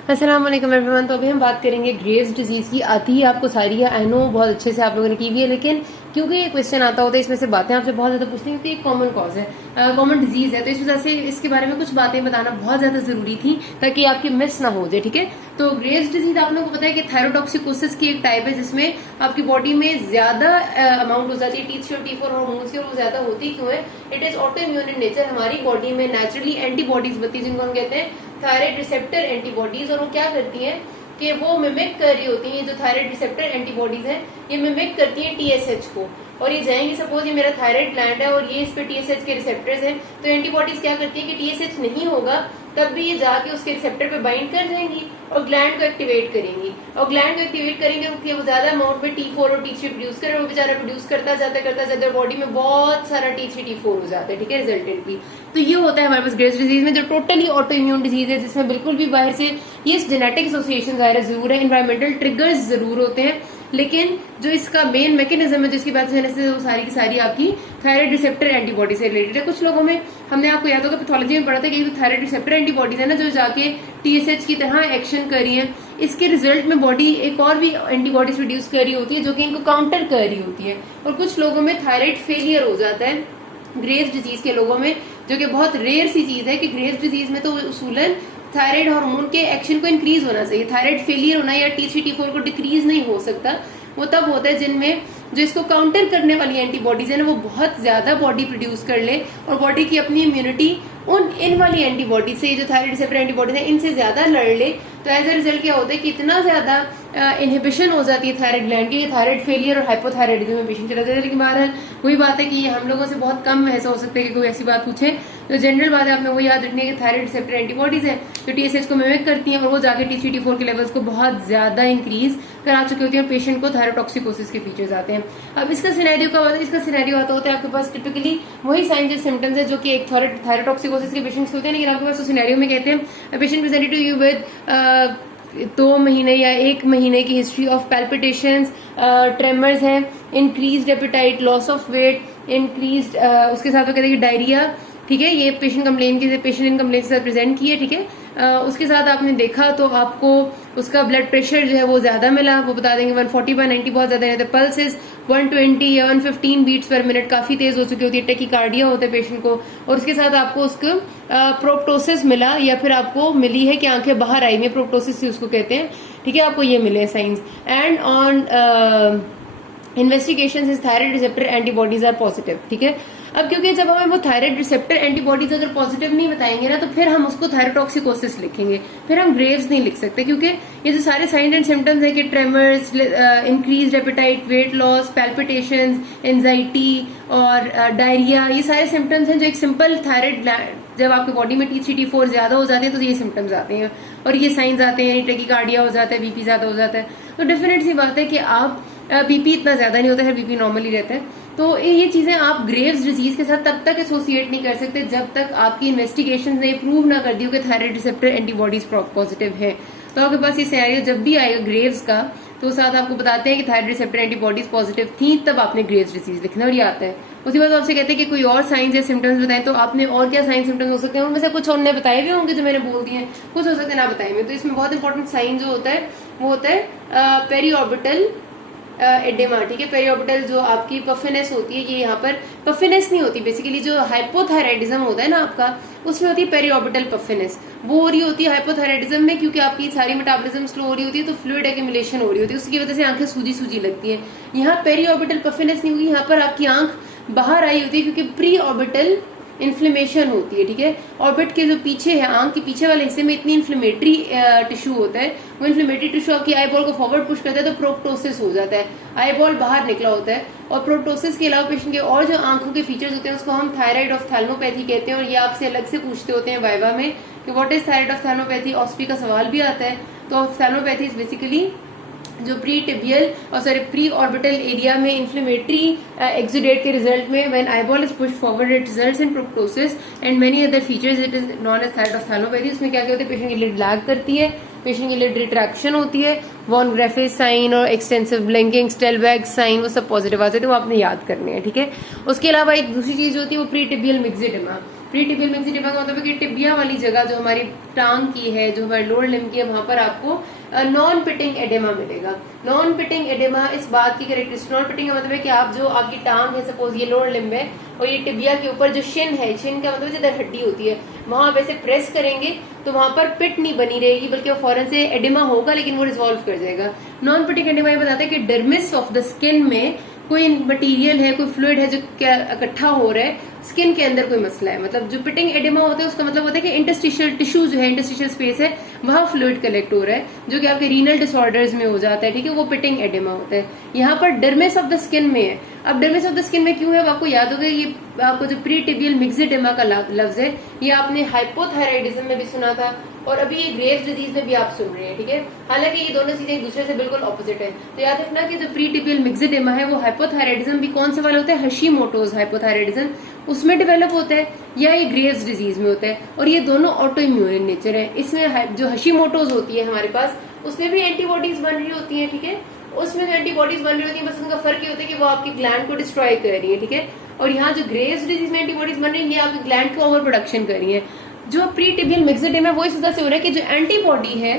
अस्सलाम वालेकुम एवरीवन। तो अभी हम बात करेंगे ग्रेव्स डिजीज की। आती ही आपको सारी है, आई नो बहुत अच्छे से आप लोगों ने की हुई है, लेकिन क्योंकि ये क्वेश्चन आता होता है इसमें से बातें आपसे बहुत ज्यादा पूछते हैं क्योंकि एक कॉमन कॉज है, कॉमन डिजीज है, तो इस वजह से इसके बारे में कुछ बातें बताना बहुत ज्यादा जरूरी थी ताकि आपकी मिस ना हो जाए। ठीक है, तो ग्रेव्स डिजीज आप लोगों को पता है कि थायरोटॉक्सिकोसिस की एक टाइप है जिसमें आपकी बॉडी में ज्यादा अमाउंट हो जाती है T3 और T4 हार्मोन्स की, और वो ज्यादा होती क्यों है? It is auto immune in nature. हमारी बॉडी में नेचुरली एंटीबॉडीज बनती है जिनको हम कहते हैं थायराइड रिसेप्टर एंटीबॉडीज, और वो क्या करती हैं कि वो मिमिक कर रही होती हैं, जो थायराइड रिसेप्टर एंटीबॉडीज हैं ये मिमिक करती हैं TSH को, और ये जाएंगी, सपोज ये मेरा थायराइड ग्लैंड है और ये इस पे TSH के रिसेप्टर्स हैं, तो एंटीबॉडीज क्या करती है कि TSH नहीं होगा तब भी ये जाके उसके रिसेप्टर पे बाइंड कर जाएंगी और ग्लैंड को एक्टिवेट करेंगी, और ग्लैंड को एक्टिवेट करेंगे क्योंकि वो ज्यादा अमाउंट में T4 और T3 प्रोड्यूस करे, वो बेचारा प्रोड्यूस करता जाता है, बॉडी में बहुत सारा T3 T4 हो जाता है। ठीक है, रिजल्टेंटली तो ये होता है हमारे पास ग्रेव्स डिजीज में, जो टोटली ऑटो इम्यून डिजीज है, जिसमें बिल्कुल भी बाहर से ये जेनेटिक एसोसिएशन जाहिर जरूर है, इन्वायरमेंटल ट्रिगर्स जरूर होते हैं, लेकिन जो इसका मेन मैकेनिज्म है जिसकी बात से वो सारी की सारी आपकी थायराइड रिसेप्टर एंटीबॉडी से रिलेटेड है। कुछ लोगों में हमने आपको याद होगा पैथोलॉजी में पढ़ा था कि थायराइड रिसेप्टर एंटीबॉडीज है ना, जो जाके TSH की तरह एक्शन कर रही है, इसके रिजल्ट में बॉडी एक और भी एंटीबॉडीज प्रोड्यूस कर रही होती है जो कि इनको काउंटर कर रही होती है, और कुछ लोगों में थायराइड फेलियर हो जाता है ग्रेव्स डिजीज के लोगों में, जो कि बहुत रेयर सी चीज है कि ग्रेव्स डिजीज में तो उसूलन थायराइड हार्मोन के एक्शन को इंक्रीज होना चाहिए, थायराइड फेलियर होना या T3 T4 को डिक्रीज नहीं हो सकता। वो तब होता है जिनमें जो इसको काउंटर करने वाली एंटीबॉडीज है ना वो बहुत ज्यादा बॉडी प्रोड्यूस कर ले, और बॉडी की अपनी इम्यूनिटी इन वाली एंटीबॉडी से, जो थायराइड रिसेप्टर एंटीबॉडीज है, इनसे ज्यादा लड़ ले, तो एज ए रिजल्ट क्या होता है कि इतना ज्यादा इनहिबिशन हो जाती है थायराइड ग्लैंड की, थायराइड फेलियर और हाइपोथायराइडिज्म में पेशेंट चला जाता है। लेकिन बहरहाल वही बात है कि ये हम लोगों से बहुत कम ऐसा हो सकता है कि कोई ऐसी बात पूछे, तो जनरल बात है आपने वो याद रखनी है कि थायराइड रिसेप्टर एंटीबॉडीज है जो TSH को मिमिक करती हैं, और वो जाके T3 T4 के लेवल्स को बहुत ज्यादा इंक्रीज करा चुकी होती है, और पेशेंट को थायरोटॉक्सिकोसिस के फीचर्स आते हैं। अब इसका सिनेरियो का इसका सिनेरियो आता होता है आपके पास टिपिकली वही साइंस एंड सिम्टम्स है जो कि एक थायरोटॉक्सिकोसिस के पेशेंट्स होते हैं, लेकिन आपके पास उस सिनेरियो में कहते हैं patient presented to you with 2 महीने या 1 महीने की हिस्ट्री ऑफ पैल्पिटेशंस, ट्रेमर्स है, increased appetite, loss of weight, increased उसके साथ वो कहते हैं कि डायरिया। ठीक है, ये पेशेंट इन कंप्लेन के साथ प्रेजेंट किए। ठीक है, उसके साथ आपने देखा तो आपको उसका ब्लड प्रेशर जो है वो ज्यादा मिला, वो बता देंगे 140/90 बहुत ज्यादा रहता है, पल्सेस 120 या 115 बीट्स पर मिनट काफी तेज हो चुकी होती है, टेकिकार्डिया होता है पेशेंट को, और उसके साथ आपको उसको प्रोप्टोसिस मिला, या फिर आपको मिली है कि आंखें बाहर आई में, प्रोप्टोसिस उसको कहते हैं। ठीक है, आपको ये मिले signs, and on investigation his thyroid receptor antibodies are positive. ठीक है, अब क्योंकि जब हमें वो थायराइड रिसेप्टर एंटीबॉडीज अगर पॉजिटिव नहीं बताएंगे ना, तो फिर हम उसको थायरोटॉक्सिकोसिस लिखेंगे, फिर हम ग्रेव्स नहीं लिख सकते, क्योंकि ये जो सारे साइन एंड सिम्टम्स है कि tremors, increased appetite, weight loss, palpitations, anxiety और डायरिया, ये सारे सिम्टम्स हैं जो एक सिंपल थायराइड जब आपकी बॉडी में T3 T4 ज्यादा हो जाते हैं तो ये सिम्टम्स आते हैं और ये साइंस आते हैं, टेकिकार्डिया हो जाता है, BP ज्यादा हो जाता है, तो डेफिनेट सी बात है कि आप BP इतना ज्यादा नहीं होता है, BP नॉर्मली रहता है, तो ये चीजें आप ग्रेव्स डिजीज के साथ तब तक एसोसिएट नहीं कर सकते जब तक आपकी इन्वेस्टिगेशन ने प्रूव ना कर दी हो कि थायराइड रिसेप्टर एंटीबॉडीज पॉजिटिव है। तो आपके पास ये सिनेरियो जब भी आएगा ग्रेव्स का, तो साथ आपको बताते हैं कि थायराइड रिसेप्टर एंटीबॉडीज पॉजिटिव थी, तब आपने ग्रेव्स डिजीज लिखना, और ये आता है। उसके बाद आपसे कहते हैं कि कोई और साइंस या सिम्टम्स बताएं, तो आपने और क्या साइंस सिम्टम्स हो सकते हैं, उनमें से कुछ उन्होंने बताए भी होंगे जो मैंने बोल दिए हैं, कुछ हो सकते हैं ना बताए हुए। तो इसमें बहुत इंपॉर्टेंट साइन जो होता है वो होता है पेरीऑर्बिटल एडेमा। ठीक है, पेरीऑर्बिटल जो आपकी पफिनेस होती है, ये यहाँ पर पफिनेस नहीं होती, बेसिकली जो हाइपोथायराइडिज्म होता है ना आपका, उसमें होती है पेरीऑर्बिटल पफिनेस, वो हो रही होती है हाइपोथायराइडिज्म में, क्योंकि आपकी सारी मेटाबॉलिज्म स्लो हो रही होती है, तो फ्लूइड एक्यूमुलेशन हो रही होती है, उसकी वजह से आंखें सूजी सूजी लगती है। यहाँ पेरीऑर्बिटल पफिनेस नहीं होगी, यहाँ पर आपकी आंख बाहर आई होती है क्योंकि प्री ऑर्बिटल इन्फ्लेमेशन होती है। ठीक है, ऑर्बिट के जो पीछे है, आंख के पीछे वाले हिस्से में इतनी इन्फ्लेमेटरी टिश्यू होता है, वो इन्फ्लेमेटरी टिश्यू आपकी आई बॉल को फॉरवर्ड पुश करता है, तो प्रोप्टोसिस हो जाता है, आई बॉल बाहर निकला होता है। और प्रोप्टोसिस के अलावा पेशेंट के और जो आंखों के फीचर्स होते हैं उसको हम थायराइड ऑफ थैल्मोपैथी कहते हैं, और ये आपसे अलग से पूछते होते हैं वाइवा में कि what is thyroid ophthalmopathy, OSPE का सवाल भी आता है। तो ऑफ्थैल्मोपैथी इज बेसिकली जो प्री ऑर्बिटल एरिया में इन्फ्लेमेटरी एक्सुडेट के रिजल्ट में when eyeball is pushed forward it results in proptosis and many other features, it is known as thyroid ophthalmopathy. इसमें क्या क्या होता है, पेशेंट की लिड लैग करती है, पेशेंट की लिड रिट्रैक्शन होती है, वॉन ग्रेफिस साइन और एक्सटेंसिव ब्लिंकिंग, स्टेलबैग साइन, वो सब पॉजिटिव आ जाते हैं, वो आपने याद करने हैं। ठीक है, उसके अलावा एक दूसरी चीज होती है वो प्री टिबियल मिक्सिडेमा, प्रीटिबियल मिक्सिडिमा का मतलब है कि टिबिया वाली जगह जो हमारी टांग की है, जो हमारे लोअर लिम्ब की है, वहां पर आपको नॉन पिटिंग एडेमा मिलेगा। नॉन पिटिंग एडेमा इस बात की कैरेक्टरिस्टिक, नॉन पिटिंग का मतलब है कि आप जो आपकी टांग है, सपोज ये लोअर लिम्ब है और ये टिबिया के ऊपर जो शिन है, शिन का मतलब जिधर हड्डी होती है, वहां वैसे प्रेस करेंगे तो वहां पर पिट नहीं बनी रहेगी, बल्कि वो फौरन से एडेमा होगा लेकिन वो रिजॉल्व कर जाएगा। नॉन पिटिंग एडेमा ये बताता है कि डर्मिस ऑफ द स्किन में कोई मटेरियल है, कोई फ्लूइड है जो इकट्ठा हो रहा है, स्किन के अंदर कोई मसला है। मतलब जो पिटिंग एडेमा होता है उसका मतलब होता है कि इंटरस्टिशियल टिश्यू जो है, इंटरस्टिशियल स्पेस है, वहां फ्लूइड कलेक्ट हो रहा है, जो कि आपके रीनल डिसऑर्डर्स में हो जाता है, ठीक है, वो पिटिंग एडेमा होता है। यहाँ पर डर्मिस ऑफ द स्किन में है। अब डर्मिस ऑफ द स्किन में क्यों है, आपको याद होगा, ये आपको जो प्रीटिबियल मिक्सिडेमा का लफ्ज है, ये आपने हाइपोथायराइडिज्म में भी सुना था और अभी ये ग्रेव्स डिजीज में भी आप सुन रहे हैं, ठीक है। हालांकि ये दोनों चीजें एक दूसरे से बिल्कुल ऑपोजिट है। तो याद रखना कि जो प्रीटिबियल मिक्सिडेमा है वो हाइपोथायराइडिज्म भी कौन से वाला होता है, हशीमोटोज हाइपोथायराइडिज्म, उसमें डेवलप होता है, या ये ग्रेव्स डिजीज में होता है। और ये दोनों ऑटो इम्यून इन नेचर है। इसमें जो हशीमोटोज होती है हमारे पास, उसमें भी एंटीबॉडीज बन रही होती है, ठीक है। उसमें जो एंटीबॉडीज बन रही होती है, बस उनका फर्क ये होता है कि वो आपकी ग्लैंड को डिस्ट्रॉय कर रही है, ठीक है। और यहाँ जो ग्रेव्स डिजीज में एंटीबॉडीज बन रही है, ये आपकी ग्लैंड को ओवर प्रोडक्शन कर रही है। जो प्रीटिबियल मिक्सिडेमा है वो इस वजह से हो रहा है कि जो एंटीबॉडी है,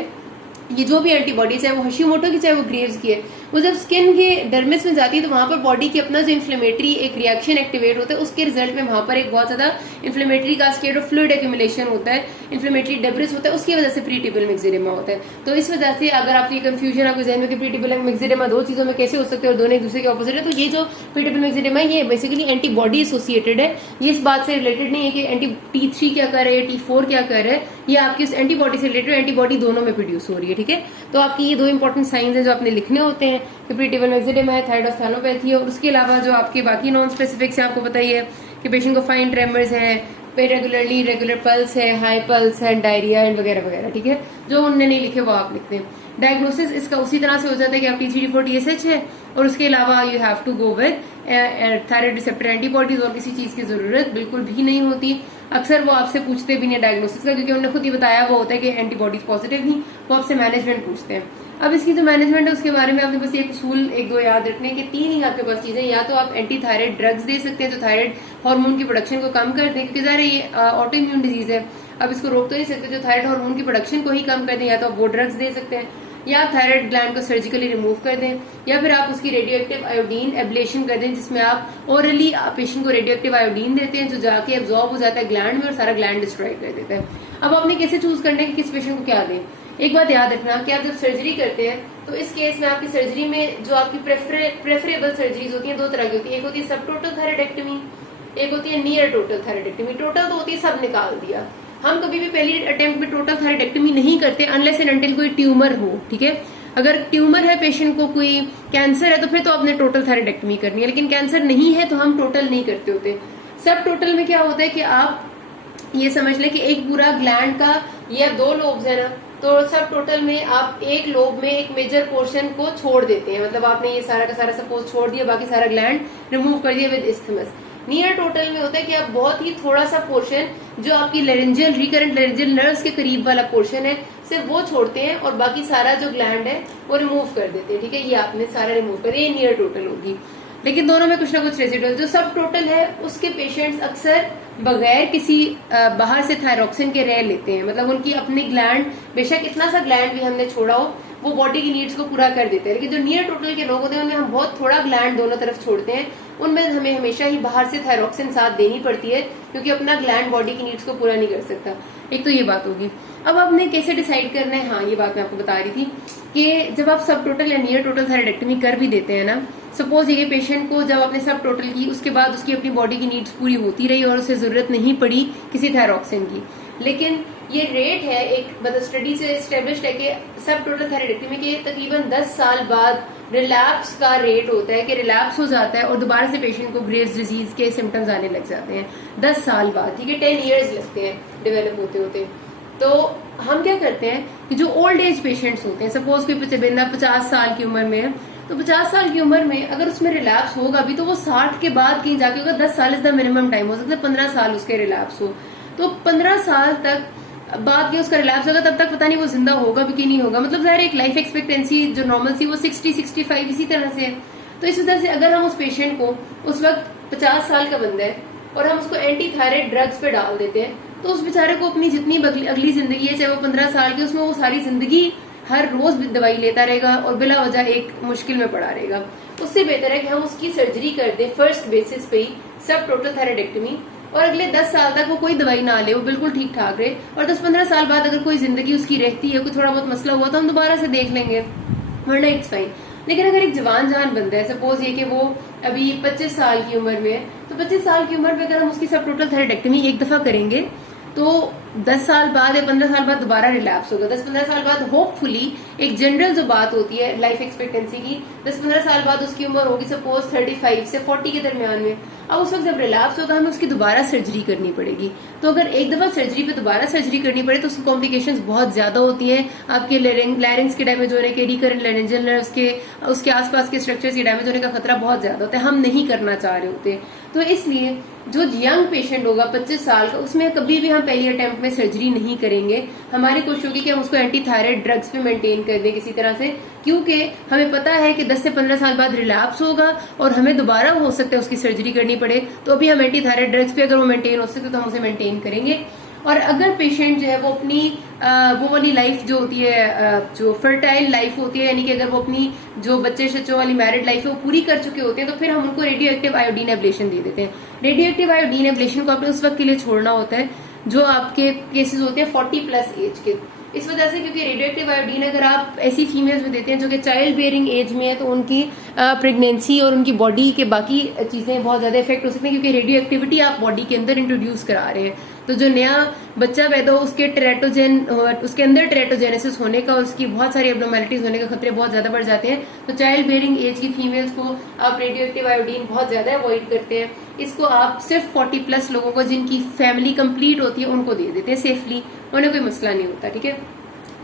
ये जो भी एंटीबॉडीज है, वो हशीमोटो की चाहे वो ग्रेव्स की है, वो जब स्किन के डर्मिस में जाती है तो वहां पर बॉडी की अपना जो इन्फ्लेमेटरी एक रिएक्शन एक्टिवेट होता है, उसके रिजल्ट में वहां पर एक बहुत ज्यादा inflammatory cascade of fluid accumulation होता है, इन्फ्लेमेटरी डेब्रिस होता है, उसकी वजह से प्रीटिबियल मिक्सिडेमा होता है। तो इस वजह से अगर आपकी कंफ्यूजन आपके जहन में कि प्रीटिबियल मिक्सिडेमा दो चीजों में कैसे हो सकते हैं और दोनों एक दूसरे के ऑपोजिट है, तो ये जो प्रीटिबियल मिक्सिडेमा है ये बेसिकली एंटीबॉडी एसोसिएटेड है। ये इस बात से रिलेटेड नहीं है कि एंटी T3 क्या कर रहा है, T4 क्या कर रहा है, ये आपकी उस एंटीबॉडी से रिलेटेड, एंटीबॉडी दोनों में प्रोड्यूस हो रही है, ठीक है। तो आपकी ये दो इंपॉर्टेंट साइंस हैं जो आपने लिखने होते हैं कि प्रीटिबियल मिक्सिडेमा है, थायरॉइडोस्थैनोपैथी है, और उसके अलावा जो आपके बाकी नॉन स्पेसिफिक्स है आपको पता ही है कि पेशेंट को फाइन ट्रेमर्स है, रेगुलर पल्स है, हाई पल्स है, डायरिया एंड वगैरह वगैरह, ठीक है। जो उनने नहीं लिखे वो आप लिखते हैं। डायग्नोसिस इसका उसी तरह से हो जाता है कि आप T3, T4, TSH है, और उसके अलावा you have to go with thyroid receptor antibodies, और किसी चीज की जरूरत बिल्कुल भी नहीं होती। अक्सर वो आपसे पूछते भी नहीं डायग्नोसिस का, क्योंकि उन्होंने खुद ही बताया वो होता है कि एंटीबॉडीज पॉजिटिव नहीं, वो आपसे मैनेजमेंट पूछते हैं। अब इसकी जो मैनेजमेंट है उसके बारे में आपने बस एक उसूल एक दो याद रखने के, तीन ही आपके पास चीजें, या तो आप एंटी थायराइड ड्रग्स दे सकते हैं जो थायराइड हार्मोन की प्रोडक्शन को कम कर दें, क्योंकि ज़ाहिर ये ऑटो इम्यून डिजीज है, अब इसको रोक तो नहीं सकते, जो थायराइड हार्मोन की प्रोडक्शन को ही कम कर दें, या तो आप वो ड्रग्स दे सकते हैं, या आप थायराइड ग्लैंड को सर्जिकली रिमूव कर दें, या फिर आप उसकी रेडियोएक्टिव आयोडीन एब्लेशन कर दें, जिसमें आप ओरली पेशेंट को रेडियोएक्टिव आयोडीन देते हैं जो जाके एब्जॉर्ब हो जाता है ग्लैंड में और सारा ग्लैंड डिस्ट्रॉय कर देता है। अब आपने कैसे चूज करना है कि किस पेशेंट को क्या दें। एक बात याद रखना कि आप जब सर्जरी करते हैं तो इस केस में आपकी सर्जरी में जो आपकी प्रेफरेबल सर्जरीज होती हैं दो तरह की होती है। एक होती है सब टोटल थायराइडेक्टमी, एक होती है नियर टोटल थायराइडेक्टमी। टोटल तो होती है सब निकाल दिया, हम कभी भी पहली अटेम्प्ट में टोटल थायराइडेक्टमी नहीं करते अनलेस एंड अनटिल कोई ट्यूमर हो, ठीक है। अगर ट्यूमर है पेशेंट को, कोई कैंसर है, तो फिर तो आपने टोटल थायराइडेक्टमी करनी है, लेकिन कैंसर नहीं है तो हम टोटल नहीं करते होते। सब टोटल में क्या होता है कि आप ये समझ लें कि एक पूरा ग्लैंड का या दो लोब्स है ना, तो सब टोटल में आप एक लोब में एक मेजर पोर्शन को छोड़ देते हैं, मतलब आपने ये सारा का सारा सपोज छोड़ दिया, बाकी सारा ग्लैंड रिमूव कर दिया विद इस्थमस। नियर टोटल में होता है कि आप बहुत ही थोड़ा सा पोर्शन जो आपकी लेरेंजियल रिकरेंट लेरेंजियल नर्व्स के करीब वाला पोर्शन है सिर्फ वो छोड़ते हैं और बाकी सारा जो ग्लैंड है वो रिमूव कर देते हैं, ठीक है। ये आपने सारा रिमूव कर दिया, ये नियर टोटल होगी। लेकिन दोनों में कुछ ना कुछ रेसिडुअल, जो सब टोटल है उसके पेशेंट्स अक्सर बगैर किसी बाहर से थायरॉक्सिन के रह लेते हैं, मतलब उनकी अपनी ग्लैंड, बेशक इतना सा ग्लैंड भी हमने छोड़ा हो वो बॉडी की नीड्स को पूरा कर देते हैं। लेकिन जो नियर टोटल के लोग होते हैं उनमें हम बहुत थोड़ा ग्लैंड दोनों तरफ छोड़ते हैं, उनमें हमें हमेशा ही बाहर से थायरॉक्सिन साथ देनी पड़ती है, क्योंकि अपना ग्लैंड बॉडी की नीड्स को पूरा नहीं कर सकता। एक तो ये बात होगी। अब आपने कैसे डिसाइड करना है, हाँ ये बात मैं आपको बता रही थी कि जब आप सब टोटल या नियर टोटल थायराइडेक्टमी कर भी देते हैं ना, सपोज ये पेशेंट को जब आपने सब टोटल की उसके बाद उसकी अपनी बॉडी की नीड्स पूरी होती रही और उसे जरूरत नहीं पड़ी किसी थायरॉक्सिन की, लेकिन ये रेट है एक मतलब स्टडी से एस्टेब्लिश्ड है कि सब टोटल थायराइडेक्टमी के तकरीबन 10 साल बाद रिलैप्स का रेट होता है कि रिलैप्स हो जाता है और दोबारा से पेशेंट को ग्रेव्स डिजीज के सिम्टम्स आने लग जाते हैं 10 साल बाद, ठीक है। 10 इयर्स लगते हैं डेवलप होते होते। तो हम क्या करते हैं कि जो ओल्ड एज पेशेंट्स होते हैं, सपोज कोई बंदा 50 साल की उम्र में है, तो 50 साल की उम्र में अगर उसमें रिलैप्स होगा भी तो वो 60 के बाद कहीं जाके होगा। 10 साल इज द मिनिमम टाइम, हो सकता है 15 साल उसके रिलैप्स हो, तो 15 साल तक बाद के उसका रिलैप्स होगा, तब तक पता नहीं वो जिंदा होगा भी कि नहीं होगा। मतलब ज़ाहिर एक लाइफ एक्सपेक्टेंसी जो नॉर्मल सी वो 60-65 इसी तरह से है। तो इस वजह से अगर हम उस पेशेंट को उस वक्त 50 साल का बंदा है और हम उसको एंटी थायराइड ड्रग्स पे डाल देते हैं, तो उस बेचारे को अपनी जितनी अगली जिंदगी है, चाहे वो 15 साल की, उसमें वो सारी जिंदगी हर रोज दवाई लेता रहेगा और बिला वजह एक मुश्किल में पड़ा रहेगा। उससे बेहतर है कि हम उसकी सर्जरी कर दें फर्स्ट बेसिस पे ही, सब टोटल थायराइडेक्टमी, और अगले 10 साल तक वो कोई दवाई ना ले, वो बिल्कुल ठीक ठाक रहे, और 10-15 साल बाद अगर कोई जिंदगी उसकी रहती है, कोई थोड़ा बहुत मसला हुआ तो हम दोबारा से देख लेंगे, वरना इट्स फाइन। लेकिन अगर एक जवान जान बंदा है, सपोज ये कि वो अभी 25 साल की उम्र में है, तो 25 साल की उम्र में अगर हम उसकी सब टोटल थायराइडेक्टमी एक दफा करेंगे तो 10 साल बाद या 15 साल बाद दोबारा रिलैप्स होगा। 10-15 साल बाद होपफुली, एक जनरल जो बात होती है लाइफ एक्सपेक्टेंसी की, 10-15 साल बाद उसकी उम्र होगी सपोज 35 से 40 के दरमियान में। अब उस वक्त जब रिलैप्स होगा हमें उसकी दोबारा सर्जरी करनी पड़ेगी। तो अगर एक दफा सर्जरी पे दोबारा सर्जरी करनी पड़े तो उसकी कॉम्प्लिकेशंस बहुत ज्यादा होती हैं। आपके लैरिंग्स के डैमेज होने के, रिकरेंट लैरिंजियल नर्व्स के, उसके आसपास के स्ट्रक्चर्स के डैमेज होने का खतरा बहुत ज्यादा होता है, हम नहीं करना चाह रहे होते। तो इसलिए जो यंग पेशेंट होगा 25 साल का, उसमें कभी भी हम पहली अटेम्प्ट में सर्जरी नहीं करेंगे। हमारी कोशिश होगी कि हम उसको एंटी थायराइड ड्रग्स पे मेंटेन कर दें किसी तरह से, क्योंकि हमें पता है कि 10 से 15 साल बाद रिलैप्स होगा और हमें दोबारा हो सकता है उसकी सर्जरी करनी पड़े। तो अभी हम एंटी थायराइड ड्रग्स पे अगर वो मेंटेन हो सकते तो हम उसे मेंटेन करेंगे। और अगर पेशेंट जो है वो अपनी वो वाली लाइफ जो होती है, जो फर्टाइल लाइफ होती है, यानी कि अगर वो अपनी जो बच्चे शच्चों वाली मैरिड लाइफ है वो पूरी कर चुके होते हैं, तो फिर हम उनको रेडियो एक्टिव आयोडीन एब्लेशन दे देते हैं। रेडियो एक्टिव आयोडीन एब्लेशन को आपने उस वक्त के लिए छोड़ना होता है जो आपके केसेस होते हैं 40+ एज के। इस वजह से, क्योंकि रेडियो एक्टिव आयोडीन अगर आप ऐसी फीमेल्स में देते हैं जो कि चाइल्ड बेयरिंग एज में है, तो उनकी प्रेगनेंसी और उनकी बॉडी के बाकी चीजें बहुत ज्यादा इफेक्ट हो सकती हैं, क्योंकि रेडियो एक्टिविटी आप बॉडी के अंदर इंट्रोड्यूस करा रहे हैं। तो जो नया बच्चा पैदा हो उसके अंदर टेरेटोजेनेसिस होने का, उसकी बहुत सारी एब्नॉर्मैलिटीज होने का खतरे बहुत ज्यादा बढ़ जाते हैं। तो चाइल्ड बेयरिंग एज की फीमेल्स को आप रेडियो एक्टिव आयोडीन बहुत ज्यादा अवॉइड करते हैं। इसको आप सिर्फ 40+ लोगों को जिनकी फैमिली कंप्लीट होती है उनको दे देते हैं सेफली, उन्हें कोई मसला नहीं होता। ठीक है,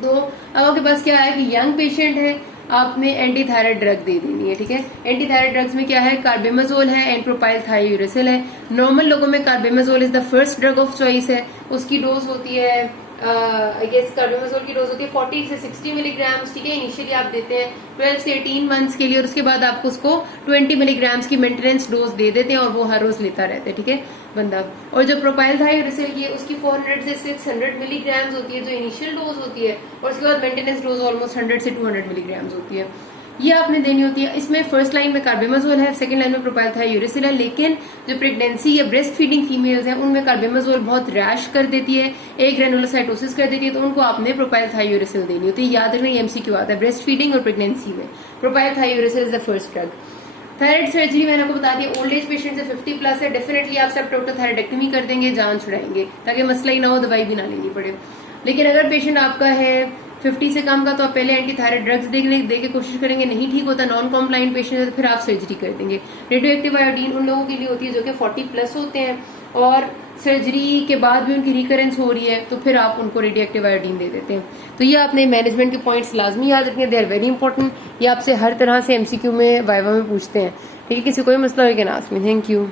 तो अब आपके पास क्या है कि यंग पेशेंट है, आपने एंटी थायराइड ड्रग दे देनी है। ठीक है, एंटी थायराइड ड्रग्स में क्या है, कार्बेमाजोल है एंड प्रोपाइल थायोरेसिल है। नॉर्मल लोगों में carbimazole is the first drug of choice है। उसकी डोज होती है, आई गेस कार्बेमाजोल की डोज होती है 40 से 60 मिलीग्राम। ठीक है, इनिशियली आप देते हैं 12 से 18 मंथ्स के लिए, और उसके बाद आपको उसको 20 मिलीग्राम की मेंटेनेंस डोज दे देते हैं और वो हर रोज लेता रहता है। ठीक है बंदा। और जो प्रोपाइल थायोरेसिल की है उसकी 400 से 600 मिलीग्राम होती है जो इनिशियल डोज होती है, और उसके बाद मेंटेनेंस डोज ऑलमोस्ट 100 से 200 मिलीग्राम होती है। ये आपने देनी होती है। इसमें फर्स्ट लाइन में कार्बेमाजोल है, सेकंड लाइन में प्रोपाइल थायोरेसिल है। लेकिन जो प्रेगनेंसी या ब्रेस्ट फीडिंग फीमेल्स हैं उनमें कार्बेमाजोल बहुत रैश कर देती है, एक ग्रेनुलोसाइटोसिस कर देती है, तो उनको आपने प्रोपाइल थायोरेसिल देनी होती है। याद रखना, एमसीक्यू आता है ब्रेस्ट फीडिंग और प्रेगनेंसी में। Propylthiouracil is the first drug. Thyroid surgery मैंने आपको बता दिया, ओल्ड एज पेशेंट से 50+ है, डेफिनेटली आप सब टोटल थायराइडेक्टमी कर देंगे, जान छुड़ाएंगे, ताकि मसला ही ना हो, दवाई भी ना लेनी पड़े। लेकिन अगर पेशेंट आपका है 50 से कम का, तो आप पहले एंटी थायराइड ड्रग्स दे के कोशिश करेंगे, नहीं ठीक होता, नॉन कॉम्प्लाइंट पेशेंट है तो फिर आप सर्जरी कर देंगे। रेडियो एक्टिव आयोडीन उन लोगों के लिए होती है जो कि 40+ होते हैं और सर्जरी के बाद भी उनकी रिकरेंस हो रही है, तो फिर आप उनको रेडियो एक्टिव आयोडीन दे देते हैं। तो ये आपने मैनेजमेंट के पॉइंट्स लाजमी याद रखने, दे आर वेरी इंपॉर्टेंट। ये आपसे हर तरह से एमसीक्यू में वाइवा में पूछते हैं। ठीक है, किसी कोई मसला हो can ask me. Thank you.